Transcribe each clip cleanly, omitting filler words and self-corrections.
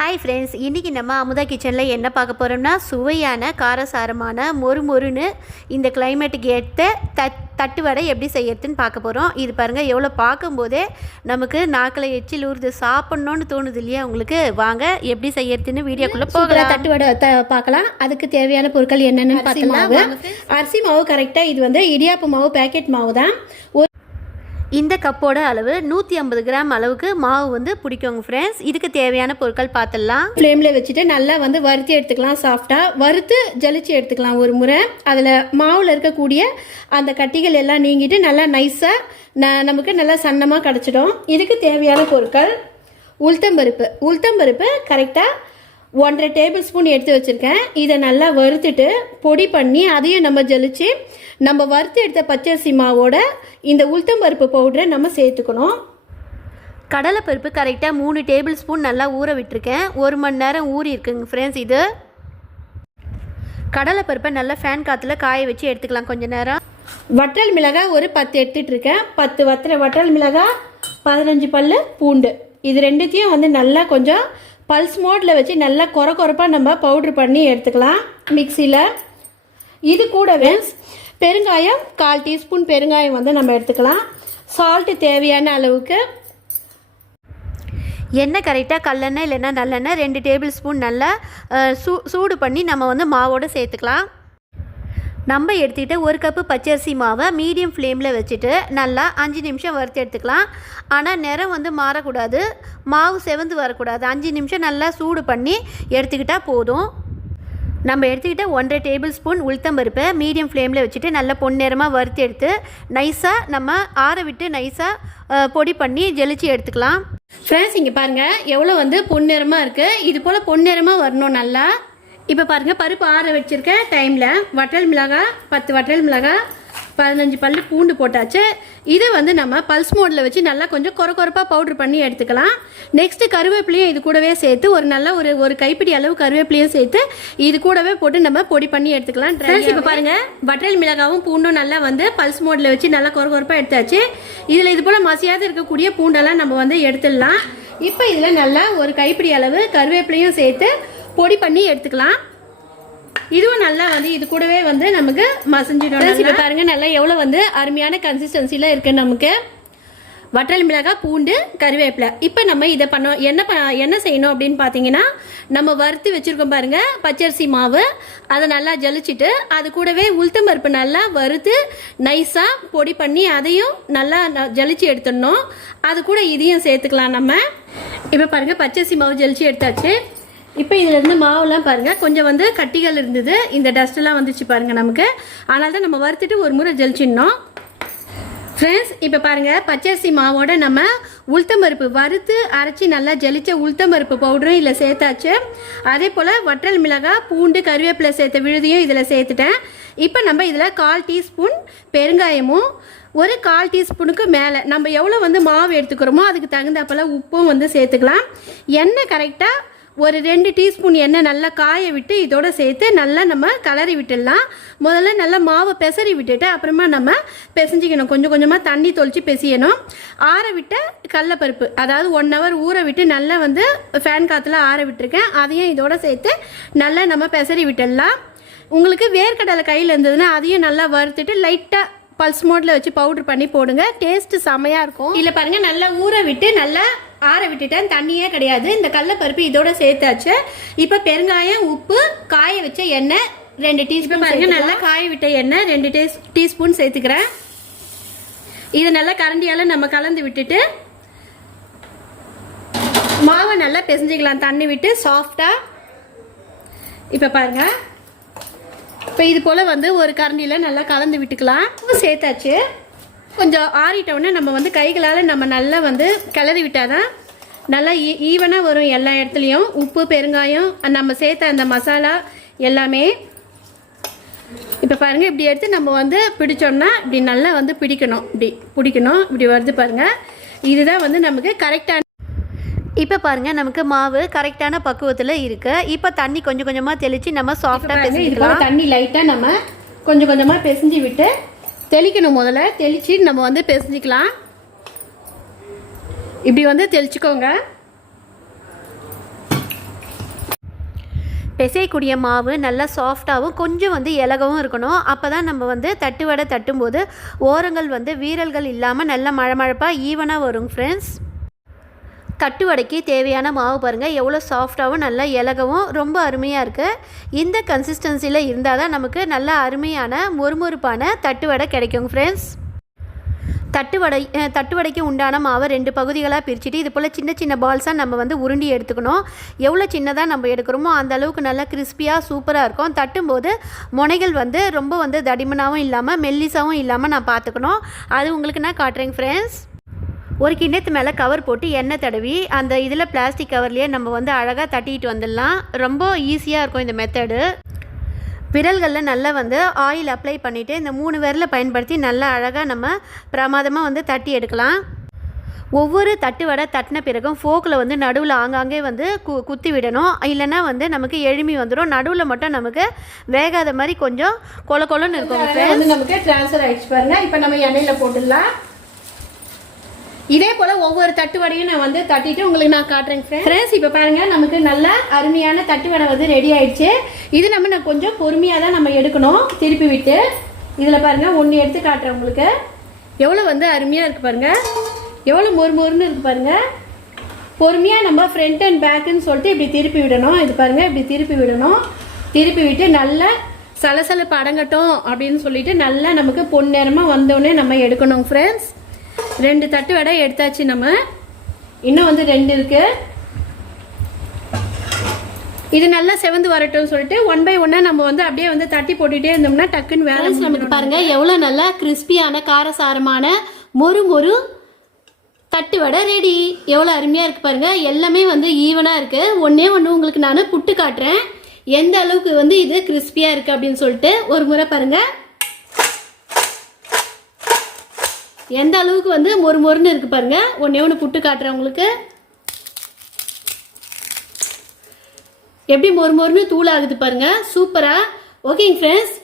Hi friends, இன்றைக்கி நம்ம அமுதா கிச்சனில் என்ன பார்க்க போகிறோம்னா சுவையான காரசாரமான மொறுன்னு இந்த கிளைமேட்டுக்கு ஏற்ற தட்டு வடை எப்படி செய்யறதுன்னு பார்க்க போகிறோம். இது பாருங்கள், எவ்வளோ பார்க்கும்போதே நமக்கு நாக்கில் எச்சில் ஊறுது, சாப்பிட்ணுன்னு தோணுது இல்லையா உங்களுக்கு? வாங்க எப்படி செய்யறதுன்னு வீடியோக்குள்ளே போகலாம். தட்டு வடை பார்க்கலாம். அதுக்கு தேவையான பொருட்கள் என்னென்னு பார்க்கலாம். அரிசி மாவு கரெக்டாக இது வந்து இடியாப்பு மாவு, பேக்கெட் மாவு தான். இந்த கப்போட அளவு 150 கிராம் அளவுக்கு மாவு வந்து பிடிக்குங்க ஃப்ரெண்ட்ஸ். இதுக்கு தேவையான பொருட்கள் பார்த்துடலாம். ஃப்ளேமில் வச்சுட்டு நல்லா வந்து வறுத்து எடுத்துக்கலாம். சாஃப்டாக வறுத்து ஜலிச்சு எடுத்துக்கலாம் ஒரு முறை. அதில் மாவில் இருக்கக்கூடிய அந்த கட்டிகள் எல்லாம் நீங்கிட்டு நல்லா நைஸாக நமக்கு நல்லா சன்னமாக கிடச்சிடும். இதுக்கு தேவையான பொருட்கள் உளுத்தம்பருப்பு கரெக்டாக 1.5 டேபிள் ஸ்பூன் எடுத்து வச்சுருக்கேன். இதை நல்லா வறுத்துட்டு பொடி பண்ணி அதையும் நம்ம ஜலிச்சு நம்ம வறுத்து எடுத்த பச்சரிசி மாவோட இந்த உளுத்தம்பருப்பு பவுடரை நம்ம சேர்த்துக்கணும். கடலைப்பருப்பு கரெக்டாக 3 டேபிள் ஸ்பூன் நல்லா ஊற விட்டுருக்கேன். 1 மணி நேரம் ஊறி இருக்குங்க ஃப்ரெண்ட்ஸ். இது கடலைப்பருப்பை நல்லா ஃபேன் காற்றுல காய வச்சு எடுத்துக்கலாம் கொஞ்சம் நேரம். வற்றல் மிளகாய் ஒரு 10 எடுத்துகிட்டு இருக்கேன். 10 வற்றல் மிளகாய், 15 பல்லு பூண்டு, இது ரெண்டுத்தையும் வந்து நல்லா கொஞ்சம் பல்ஸ் மோடில் வச்சு நல்லா கொரப்பாக நம்ம பவுட்ரு பண்ணி எடுத்துக்கலாம் மிக்சியில். இது கூடவே பெருங்காயம் 1/4 டீஸ்பூன் பெருங்காயம் வந்து நம்ம எடுத்துக்கலாம். சால்ட்டு தேவையான அளவுக்கு. எண்ணெய் கரெக்டாக கல்லெண்ணெய் இல்லைன்னா நல்லெண்ணெய் 2 டேபிள் ஸ்பூன் நல்லா சூடு பண்ணி நம்ம வந்து மாவோடு சேர்த்துக்கலாம். நம்ம எடுத்துக்கிட்ட 1 கப்பு பச்சரிசி மாவை மீடியம் ஃப்ளேமில் வச்சுட்டு நல்லா 5 நிமிஷம் வறுத்து எடுத்துக்கலாம். ஆனால் நிறம் வந்து மாறக்கூடாது, மாவு செவந்து வரக்கூடாது. 5 நிமிஷம் நல்லா சூடு பண்ணி எடுத்துக்கிட்டால் போதும். நம்ம எடுத்துக்கிட்ட 1.5 டேபிள் ஸ்பூன் உளுத்தம்பருப்பை மீடியம் ஃப்ளேமில் வச்சுட்டு நல்லா பொன்னிறமாக வறுத்து எடுத்து நைஸாக நம்ம ஆற விட்டு நைஸாக பொடி பண்ணி ஜெலிச்சு எடுத்துக்கலாம். ஃப்ரெண்ட்ஸ், இங்கே பாருங்கள் எவ்வளோ வந்து பொன்னிறமாக இருக்குது. இது போல் பொன்னிறமாக வரணும் நல்லா. இப்போ பாருங்கள், பருப்பு ஆற வச்சுருக்கேன் டைமில் வற்றல் மிளகாய் 10 வற்றல் மிளகாய், 15 பல்லு பூண்டு போட்டாச்சு. இதை வந்து நம்ம பல்ஸ் மோடில் வச்சு நல்லா கொஞ்சம் கொரப்பாக பவுட்ரு பண்ணி எடுத்துக்கலாம். நெக்ஸ்ட்டு கருவேப்பிலையும் இது கூடவே சேர்த்து ஒரு கைப்பிடி அளவு கருவேப்பிலையும் சேர்த்து இது கூடவே போட்டு நம்ம பொடி பண்ணி எடுத்துக்கலாம். இப்போ பாருங்கள், வற்றல் மிளகாவும் பூண்டும் நல்லா வந்து பல்ஸ் மோடில் வச்சு நல்லா கொரப்பாக எடுத்தாச்சு. இதில் இது போல் மசியாது இருக்கக்கூடிய பூண்டெல்லாம் நம்ம வந்து எடுத்துடலாம். இப்போ இதில் நல்லா ஒரு கைப்பிடி அளவு கருவேப்பிலையும் சேர்த்து பொடி பண்ணி எடுத்துக்கலாம். இதுவும் நல்லா வந்து இது கூடவே வந்து நமக்கு மசிஞ்சிடும். இப்போ பாருங்க நல்லா எவ்வளோ வந்து அருமையான கன்சிஸ்டன்சியில் இருக்கு நமக்கு. வற்றல் மிளகாய், பூண்டு, கருவேப்பிலை. இப்போ நம்ம இதை என்ன செய்யணும் அப்படின்னு பார்த்தீங்கன்னா, நம்ம வறுத்து வச்சுருக்கோம் பாருங்கள் பச்சரிசி மாவு, அதை நல்லா ஜலிச்சுட்டு அது கூடவே உளுத்தம்பருப்பு நல்லா வறுத்து நைஸாக பொடி பண்ணி அதையும் நல்லா ஜலிச்சு எடுத்துடணும். அது கூட இதையும் சேர்த்துக்கலாம் நம்ம. இப்போ பாருங்கள், பச்சரிசி மாவு ஜலிச்சு எடுத்தாச்சு. இப்போ இதிலேருந்து மாவுலாம் பாருங்கள் கொஞ்சம் வந்து கட்டிகள் இருந்தது, இந்த டஸ்ட்டெல்லாம் வந்துச்சு பாருங்கள் நமக்கு. அதனால தான் நம்ம வறுத்துட்டு ஒரு முறை ஜலிச்சிடணும். ஃப்ரெண்ட்ஸ், இப்போ பாருங்கள் பச்சரிசி மாவோட நம்ம உளுத்தம்பருப்பு வறுத்து அரைச்சி நல்லா ஜலிச்ச உளுத்தம்பருப்பு பவுடரும் இதில் சேர்த்தாச்சு. அதே போல் வற்றல் மிளகாய், பூண்டு, கருவேப்பிலை சேர்த்த விழுதியும் இதில் சேர்த்துட்டேன். இப்போ நம்ம இதில் 1/4 டீஸ்பூன் பெருங்காயமும் ஒரு 1/4 டீஸ்பூனுக்கு மேலே நம்ம எவ்வளோ வந்து மாவு எடுத்துக்கிறோமோ அதுக்கு தகுந்தாப்போல் உப்பும் வந்து சேர்த்துக்கலாம். எண்ணெய் கரெக்டாக ஒரு 2 டீஸ்பூன் எண்ணெய் நல்லா காய விட்டு இதோட சேர்த்து நல்லா நம்ம கலரி விட்டுடலாம். முதல்ல நல்லா மாவை பெசரி விட்டுட்டு அப்புறமா நம்ம பிசைஞ்சிக்கணும். கொஞ்சம் கொஞ்சமாக தண்ணி தொளிச்சு பிசையணும். ஆற விட்ட கடலைப்பருப்பு, அதாவது 1 ஹவர் ஊற விட்டு நல்லா வந்து ஃபேன் காற்றுல ஆற விட்டுருக்கேன். அதையும் இதோட சேர்த்து நல்லா நம்ம பெசரி விட்டுடலாம். உங்களுக்கு வேர்க்கடலை கையில் இருந்ததுன்னா அதையும் நல்லா வறுத்துட்டு லைட்டாக பல்ஸ் மோடில் வச்சு பவுட்ரு பண்ணி போடுங்க. டேஸ்ட்டு செமையாக இருக்கும். இல்லை பாருங்கள், நல்லா ஊற விட்டு நல்லா ஆற விட்டுட்டேன், தண்ணியே கிடையாது. இந்த கடலைப்பருப்பு இதோட சேர்த்தாச்சு. இப்போ பெருங்காயம், உப்பு, காய வச்ச எண்ணெய் 2 டீஸ்பூன் பாருங்க, நல்லா காய விட்ட எண்ணெய் 2 டீஸ்பூன் சேர்த்துக்கிறேன். இதை நல்லா கரண்டியால் நம்ம கலந்து விட்டுட்டு மாவை நல்லா பிசைஞ்சிக்கலாம் தண்ணி விட்டு சாஃப்டாக. இப்போ பாருங்கள், இப்போ இது போல் வந்து ஒரு கரண்டியில் நல்லா கலந்து விட்டுக்கலாம். சேர்த்தாச்சு. கொஞ்சம் ஆறிட்டோடனே நம்ம வந்து கைகளால் நம்ம நல்லா வந்து கிளறி விட்டால் தான் நல்லா ஈவனாக வரும் எல்லா இடத்துலையும். உப்பு, பெருங்காயம், நம்ம சேர்த்த அந்த மசாலா எல்லாமே. இப்போ பாருங்கள், இப்படி எடுத்து நம்ம வந்து பிடிச்சோம்னா இப்படி நல்லா வந்து பிடிக்கணும். இப்படி வருது பாருங்கள். இதுதான் வந்து நமக்கு கரெக்டான. இப்போ பாருங்கள், நமக்கு மாவு கரெக்டான பக்குவத்தில் இருக்குது. இப்போ தண்ணி கொஞ்சம் கொஞ்சமாக தெளித்து நம்ம சாஃப்டாக பிசைஞ்சிக்கலாம். தண்ணி லைட்டாக நம்ம கொஞ்சம் கொஞ்சமாக பிசைஞ்சு விட்டு தெளிக்கணும். முதல்ல தெளித்து நம்ம வந்து பிசைஞ்சிக்கலாம். இப்படி வந்து தெளிச்சுக்கோங்க. பிசையக்கூடிய மாவு நல்லா சாஃப்டாகவும் கொஞ்சம் வந்து இலகவும் இருக்கணும். அப்போ தான் நம்ம வந்து தட்டு வடை தட்டும்போது ஓரங்கள் வந்து வீரல்கள் இல்லாமல் நல்லா மழமழப்பாக ஈவனாக வரும் ஃப்ரெண்ட்ஸ். தட்டு வடைக்கு தேவையான மாவு பாருங்கள் எவ்வளோ சாஃப்டாகவும் நல்லா இலகவும் ரொம்ப அருமையாக இருக்குது. இந்த கன்சிஸ்டன்சியில் இருந்தால் தான் நமக்கு நல்லா அருமையான மொறுமொறுப்பான தட்டு வடை கிடைக்குங்க ஃப்ரெண்ட்ஸ். தட்டு வடைக்கு உண்டான மாவை 2 பகுதிகளாக பிரிச்சுட்டு இது போல் சின்ன சின்ன பால்ஸாக நம்ம வந்து உருண்டி எடுத்துக்கணும். எவ்வளோ சின்னதாக நம்ம எடுக்கிறோமோ அந்த அளவுக்கு நல்லா கிறிஸ்பியாக சூப்பராக இருக்கும். தட்டும்போது முனைகள் வந்து ரொம்ப வந்து தடிமனாகவும் இல்லாமல் மெல்லிசாகவும் இல்லாமல் நான் பார்த்துக்கணும். அது உங்களுக்கு நான் காட்டுறேங்க ஃப்ரெண்ட்ஸ். ஒரு கிண்ணத்து மேலே கவர் போட்டு எண்ணெய் தடவி அந்த இதில் பிளாஸ்டிக் கவர்லேயே நம்ம வந்து அழகாக தட்டிட்டு வந்துடலாம். ரொம்ப ஈஸியாக இருக்கும் இந்த மெத்தடு. விரல்களில் நல்லா வந்து ஆயில் அப்ளை பண்ணிவிட்டு இந்த 3 விரலை பயன்படுத்தி நல்லா அழகாக நம்ம பிரமாதமாக வந்து தட்டி எடுக்கலாம். ஒவ்வொரு தட்டு வடை தட்டின பிறகும் ஃபோக்கில் வந்து நடுவில் ஆங்காங்கே வந்து குத்தி விடணும். இல்லைன்னா வந்து நமக்கு எழுமி வந்துடும். நடுவில் மட்டும் நமக்கு வேகாத மாதிரி கொஞ்சம் கொல கொலன்னு இருக்கும். நமக்கு ட்ரான்ஸ்ஃபர் ஆகிடுச்சு பாருங்கள். இப்போ நம்ம எண்ணெயில் போட்டுடலாம். இதே போல் ஒவ்வொரு தட்டு வடையும் நான் வந்து தட்டிட்டு உங்களுக்கு நான் காட்டுறேன் ஃப்ரெண்ட்ஸ். இப்போ பாருங்கள் நமக்கு நல்ல அருமையான தட்டு வடை வந்து ரெடி ஆயிடுச்சு. இது நான் கொஞ்சம் பொறுமையாக தான் நம்ம எடுக்கணும். திருப்பி விட்டு இதில் பாருங்கள் ஒன்று எடுத்து காட்டுறேன் உங்களுக்கு. எவ்வளோ வந்து அருமையாக இருக்குது பாருங்கள். எவ்வளோ மொறுமொறுன்னு இருக்குது பாருங்கள். பொறுமையாக நம்ம ஃப்ரண்ட் அண்ட் பேக்குன்னு சொல்லிட்டு இப்படி திருப்பி விடணும். இது பாருங்கள் இப்படி திருப்பி விடணும். திருப்பி விட்டு நல்லா சலசலப்பு அடங்கட்டும் அப்படின்னு சொல்லிட்டு நல்லா நமக்கு பொன்னிறமாக வந்தோடனே நம்ம எடுக்கணும் ஃப்ரெண்ட்ஸ். 2 தட்டு வடை எடுத்தாச்சு. நம்ம இன்னும் வந்து 2 இருக்கு. இது நல்லா செவந்து வரட்டும்னு சொல்லிட்டு 1 by 1 நம்ம வந்து அப்படியே வந்து தட்டி போட்டுட்டே இருந்தோம்னா டக்குன்னு வேலை நமக்கு பாருங்க எவ்வளோ நல்லா கிறிஸ்பியான காரசாரமான மொறு தட்டு வடை ரெடி. எவ்வளோ அருமையாக இருக்குது பாருங்க. எல்லாமே வந்து ஈவனாக இருக்குது. ஒன்று உங்களுக்கு நான் புட்டு காட்டுறேன் எந்த அளவுக்கு வந்து இது கிறிஸ்பியாக இருக்குது அப்படின்னு சொல்லிட்டு. ஒரு முறை பாருங்கள் எந்த அளவுக்கு வந்து மொறுன்னு இருக்குது பாருங்கள். ஒன்று புட்டு காட்டுறேன் உங்களுக்கு. எப்படி மொறுன்னு தூள் ஆகுது பாருங்கள். சூப்பராக. ஓகேங்க ஃப்ரெண்ட்ஸ்,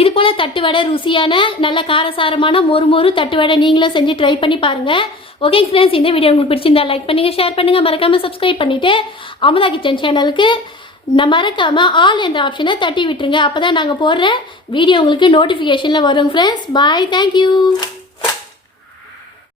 இது போல் தட்டு வடை ருசியான நல்ல காரசாரமான மொறு தட்டு வடை நீங்களும் செஞ்சு ட்ரை பண்ணி பாருங்கள். ஓகேங்க ஃப்ரெண்ட்ஸ், இந்த வீடியோ உங்களுக்கு பிடிச்சிருந்தா லைக் பண்ணுங்கள், ஷேர் பண்ணுங்கள், மறக்காமல் சப்ஸ்கிரைப் பண்ணிவிட்டு அமுதா கிச்சன் சேனலுக்கு மறக்காமல் ஆல் என்ற ஆப்ஷனை தட்டி விட்டுருங்க. அப்போ தான் நாங்கள் போடுற வீடியோ உங்களுக்கு நோட்டிஃபிகேஷனில் வரும் ஃப்ரெண்ட்ஸ். பாய், தேங்க்யூ.